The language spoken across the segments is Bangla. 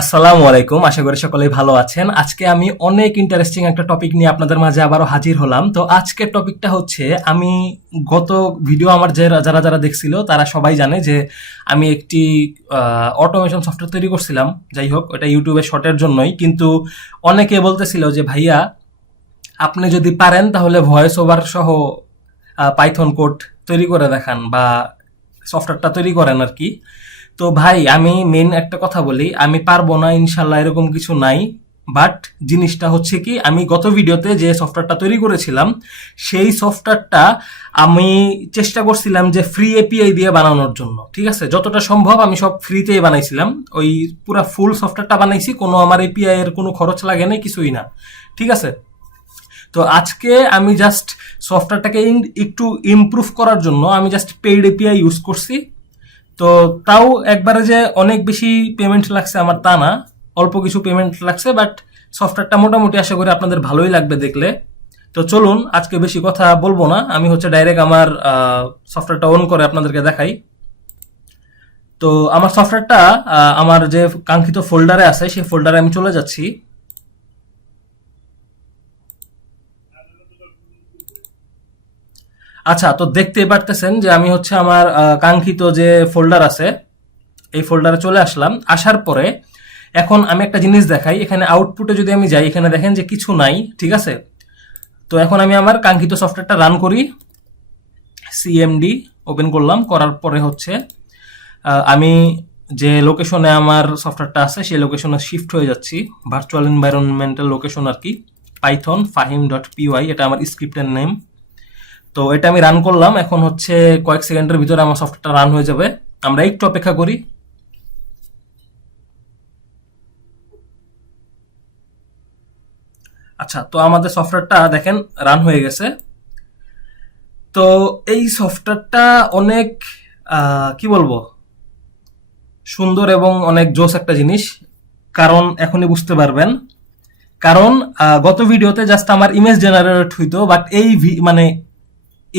আসসালামু আলাইকুম, আশা করি সকলেই ভালো আছেন। আজকে আমি অনেক ইন্টারেস্টিং একটা টপিক নিয়ে আপনাদের মাঝে আবারও হাজির হলাম। তো আজকের টপিকটা হচ্ছে, আমি গত ভিডিও আমার যে যারা যারা দেখছিল, তারা সবাই জানে যে আমি একটি অটোমেশন সফটওয়্যার তৈরি করছিলাম। যাই হোক, ওটা ইউটিউবে শর্টের জন্যই। কিন্তু অনেকে বলতেছিল যে, ভাইয়া, আপনি যদি পারেন তাহলে ভয়েস ওভার সহ পাইথন কোড তৈরি করে দেখান বা সফটওয়্যারটা তৈরি করেন আর কি। তো ভাই, আমি মেন একটা কথা বলি, আমি পারব না, ইনশাল্লাহ এরকম কিছু নাই বাট জিনিসটা হচ্ছে কি, আমি গত ভিডিওতে যে সফটওয়্যারটা তৈরি করেছিলাম, সেই সফটওয়্যারটা আমি চেষ্টা করছিলাম যে ফ্রি এপিআই দিয়ে বানানোর জন্য, ঠিক আছে? যতটা সম্ভব আমি সব ফ্রিতেই বানাইছিলাম, ওই পুরা ফুল সফটওয়্যারটা বানাইছি, কোনো আমার এপিআই এর কোনো খরচ লাগে নাই, কিছুই না, ঠিক আছে? তো আজকে আমি জাস্ট সফটওয়্যারটাকে একটু ইমপ্রুভ করার জন্য আমি জাস্ট পেইড এপিআই ইউজ করছি তো তাও একবারে যে অনেক বেশি পেমেন্ট লাগছে আমার তা না। অল্প কিছু পেমেন্ট লাগছে বাট সফটওয়্যারটা মোটামুটি আশা করি আপনাদের ভালোই লাগবে দেখলে। তো চলুন, আজকে বেশি কথা বলব না। আমি হচ্ছে ডাইরেক্ট আমার সফটওয়্যারটা অন করে আপনাদেরকে দেখাই। তো আমার সফটওয়্যারটা আমার যে কাঙ্ক্ষিত ফোল্ডারে আছে, সেই ফোল্ডারে আমি চলে যাচ্ছি। আচ্ছা তো দেখতেই পারতেছেন যে আমি হচ্ছে আমার কাঙ্ক্ষিত যে ফোল্ডার আছে, এই ফোল্ডারে চলে আসলাম। আসার পরে এখন আমি একটা জিনিস দেখাই। এখানে আউটপুটে যদি আমি যাই, এখানে দেখেন যে কিছু নাই, ঠিক আছে? তো এখন আমি আমার কাঙ্ক্ষিত সফটওয়্যারটা রান করি। সিএমডি ওপেন করলাম। করার পরে হচ্ছে আমি যে লোকেশনে আমার সফটওয়্যারটা আছে, সেই লোকেশনে শিফট হয়ে যাচ্ছি। ভার্চুয়াল এনভায়রনমেন্টাল লোকেশন আর কি। পাইথন ফাহিম ডট পিওয়াই এটা আমার স্ক্রিপ্টের নেম তো এটা আমি রান করলাম। এখন হচ্ছে কয়েক সেকেন্ডের ভিতরে আমার সফটওয়্যারটা রান হয়ে যাবে। আমরা একটু অপেক্ষা করি। আচ্ছা তো আমাদের সফটওয়্যারটা দেখেন রান হয়ে গেছে। তো এই সফটওয়্যারটা অনেক কি বলব? সুন্দর এবং অনেক জোস একটা জিনিস। কারণ এখনই বুঝতে পারবেন। কারণ গত ভিডিওতে জাস্ট আমার ইমেজ জেনারেট হইতো বাট এই মানে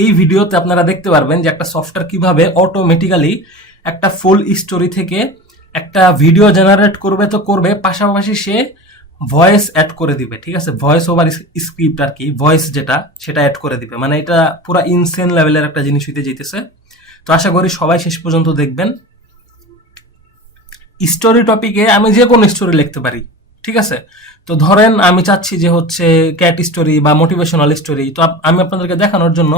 এই ভিডিওতে আপনারা দেখতে পারবেন যে একটা সফটওয়্যার কীভাবে অটোমেটিক্যালি একটা ফুল স্টোরি থেকে একটা ভিডিও জেনারেট করবে তো করবে, পাশাপাশি সে ভয়েস অ্যাড করে দিবে, ঠিক আছে? ভয়েস ওভার স্ক্রিপ্ট আর কি ভয়েস যেটা, সেটা অ্যাড করে দিবে। মানে এটা পুরো ইনসেন লেভেলের একটা জিনিস হইতে যেতেছে তো আশা করি সবাই শেষ পর্যন্ত দেখবেন। স্টোরি টপিকে আমি যে কোনো স্টোরি লিখতে পারি। ঠিক আছে? তো ধরেন আমি চাচ্ছি যে হচ্ছে ক্যাট স্টোরি বা মোটিভেশনাল স্টোরি তো আমি আপনাদেরকে দেখানোর জন্য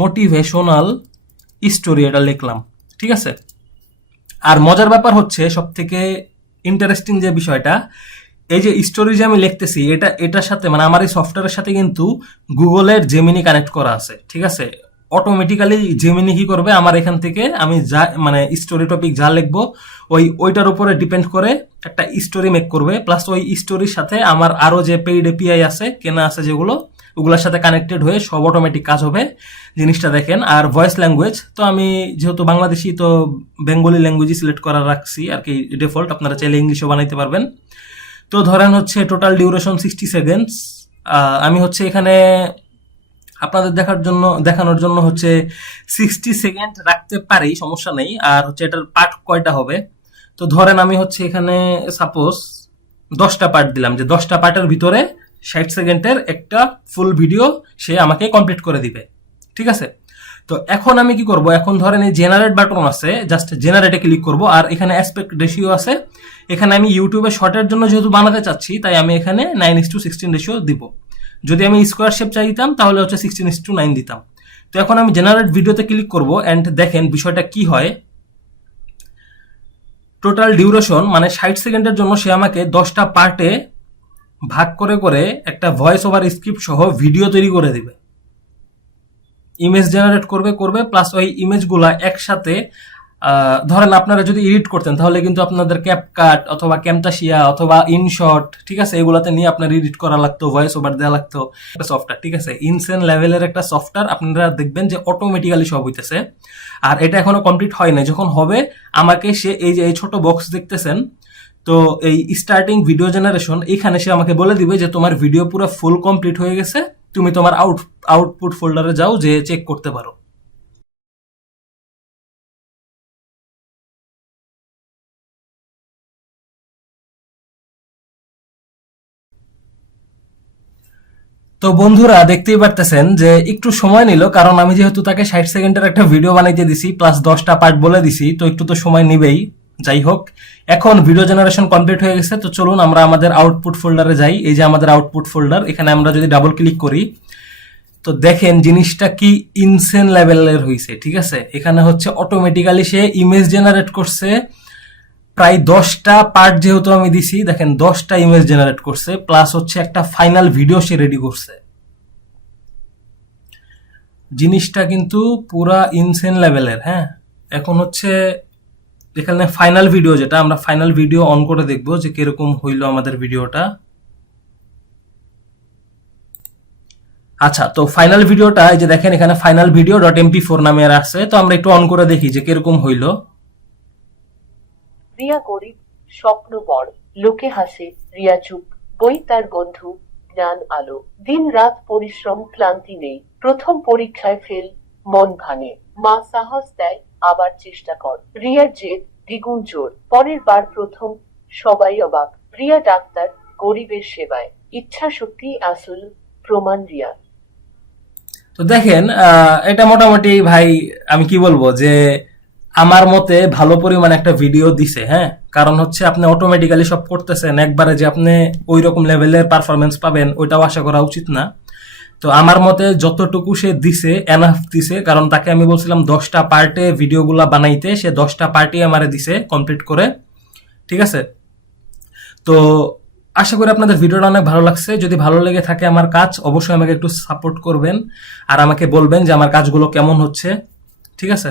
মোটিভেশনাল স্টোরি এটা লিখলাম, ঠিক আছে? আর মজার ব্যাপার হচ্ছে সব থেকে ইন্টারেস্টিং যে বিষয়টা, এই যে স্টোরি যে আমি লিখতেছি, এটা, এটার সাথে মানে আমার এই সফটওয়্যারের সাথে কিন্তু গুগলের জেমিনি কানেক্ট করা আছে, ঠিক আছে? অটোমেটিক্যালি জেমিনি কি করবে? আমার এখান থেকে আমি যা মানে স্টোরি টপিক যা লিখব ওই ওইটার উপরে ডিপেন্ড করে একটা স্টোরি মেক করবে। প্লাস ওই স্টোরির সাথে আমার আরও যে পেইড এপিআই আছে, কেনা আছে যেগুলো, ওগুলোর সাথে কানেক্টেড হয়ে সব অটোমেটিক কাজ হবে জিনিসটা দেখেন। আর ভয়েস ল্যাঙ্গুয়েজ তো আমি যেহেতু বাংলাদেশি, তো বেঙ্গলি ল্যাঙ্গুয়েজই সিলেক্ট করা রাখছি, আর কি ডিফল্ট আপনারা চাইলে ইংলিশও বানাইতে পারবেন। তো ধরেন হচ্ছে টোটাল ডিউরেশন সিক্সটি সেকেন্ডস আমি হচ্ছে এখানে আপনাদের দেখার জন্য, দেখানোর জন্য হচ্ছে সিক্সটি সেকেন্ড রাখতে পারি, সমস্যা নেই। আর হচ্ছে এটার পার্ট কয়টা হবে? তো ধরেন আমি হচ্ছে এখানে সাপোজ দশটা পার্ট দিলাম, যে দশটা পার্টের ভিতরে ষাট সেকেন্ডের একটা ফুল ভিডিও সে আমাকে কমপ্লিট করে দিবে। ঠিক আছে? তো এখন আমি কি করব? এখন ধরেন এই জেনারেট বাটন আছে জাস্ট জেনারেটে ক্লিক করব, আর এখানে অ্যাসপেক্ট রেশিও আছে। এখানে আমি ইউটিউবে শর্টের জন্য যেহেতু বানাতে চাচ্ছি, তাই আমি এখানে nine is to sixteen ratio দিব। যদি আমি স্কোয়ার শেপ চাইতাম, তাহলে হচ্ছে সিক্সটিন ইস টু নাইন দিতাম। তো এখন আমি জেনারেট ভিডিওতে ক্লিক করব অ্যান্ড দেখেন বিষয়টা কি হয়। টোটাল ডিউরেশন মানে ষাট সেকেন্ডের জন্য সে আমাকে দশটা পার্টে ভাগ করে করে একটা ভয়েস ওভার স্ক্রিপ্ট সহ ভিডিও তৈরি করে দিবে। ইমেজ জেনারেট করবে করবে প্লাস ওই ইমেজগুলা একসাথে ধরেন আপনারা যদি এডিট করতেন, তাহলে কিন্তু আপনাদের ক্যাপকাট অথবা ক্যামতাসিয়া অথবা ইনশট ঠিক আছে, এগুলাতে নিয়ে আপনার এডিট করা লাগতো ভয়েস ওভার দেওয়া লাগতো, একটা সফটওয়্যার ঠিক আছে? ইনসেন লেভেলের একটা সফটওয়্যার আপনারা দেখবেন যে অটোমেটিক্যালি সব হইতেছে। আর এটা এখনও কমপ্লিট হয় না যখন হবে, আমাকে সে এই যে, এই ছোট বক্স দেখতেছেন, তো এই স্টার্টিং ভিডিও জেনারেশন এখানে সে আমাকে বলে দিবে যে, তোমার ভিডিও পুরো ফুল কমপ্লিট হয়ে গেছে। তুমি তোমার আউট আউটপুট ফোল্ডারে যাও যে চেক করতে পারো। তো বন্ধুরা, দেখতেই পারতেছেন যে একটু সময় নিল, কারণ আমি যেহেতু তাকে ষাট সেকেন্ডের একটা ভিডিও বানাইতে দিছি প্লাস দশটা পার্ট বলে দিছি, তো একটু তো সময় নিবেই। যাই হোক, এখন ভিডিও জেনারেশন কমপ্লিট হয়ে গেছে, তো চলুন আমরা আমাদের আউটপুট ফোল্ডারে যাই। এই যে আমাদের আউটপুট ফোল্ডার এখানে আমরা যদি ডাবল ক্লিক করি, তো দেখেন জিনিসটা কি ইনসেন লেভেলের হয়েছে ঠিক আছে? এখানে হচ্ছে অটোমেটিক্যালি সে ইমেজ জেনারেট করছে প্রায় দশটা পার্ট যেহেতু আমি দিছি, দেখেন দশটা ইমেজ জেনারেট করছে প্লাস হচ্ছে একটা ফাইনাল ভিডিও সে রেডি করছে। জিনিসটা কিন্তু পুরা ইনসেন লেভেলের হ্যাঁ? এখন হচ্ছে এখানে ফাইনাল ভিডিও যেটা, আমরা ফাইনাল ভিডিও অন করে দেখব যে কীরকম হইল আমাদের ভিডিওটা আচ্ছা তো ফাইনাল ভিডিওটা এই যে দেখেন এখানে final video dot MP four নামে আর তো আমরা একটু অন করে দেখি যে কীরকম হইল। রিয়া গরিব স্বপ্ন বড় লোকে হাসে, রিয়া চুপ। বই তার বন্ধু, জ্ঞান আলো। দিন রাত পরিশ্রম, ক্লান্তি নেই। প্রথম পরীক্ষায় ফেল, মন ভাঙে। মা সাহস দেয়, আবার চেষ্টা কর। রিয়ার জেদ, দ্বিগুণ জোর। পরের বার প্রথম, সবাই অবাক। রিয়া ডাক্তার, গরিবের সেবায়। ইচ্ছা শক্তি আসল, প্রমাণ রিয়া। তো দেখেন এটা মোটামুটি ভাই, আমি কি বলব যে আমার মতে ভালো পরিমাণ একটা ভিডিও দিছে হ্যাঁ? কারণ হচ্ছে আপনি অটোমেটিক্যালি সব করতেছেন, একবারে যে আপনি ওই রকম লেভেলের পারফরমেন্স পাবেন, ওইটাও আশা করা উচিত না। তো আমার মতে যতটুকু সে দিছে এনাফ দিছে, কারণ তাকে আমি বলছিলাম দশটা পার্টে ভিডিওগুলা বানাইতে, সে দশটা পার্টি আমারে দিছে কমপ্লিট করে। ঠিক আছে? তো আশা করি আপনাদের ভিডিওটা অনেক ভালো লাগছে। যদি ভালো লেগে থাকে আমার কাজ, অবশ্যই আমাকে একটু সাপোর্ট করবেন, আর আমাকে বলবেন যে আমার কাজগুলো কেমন হচ্ছে। ঠিক আছে?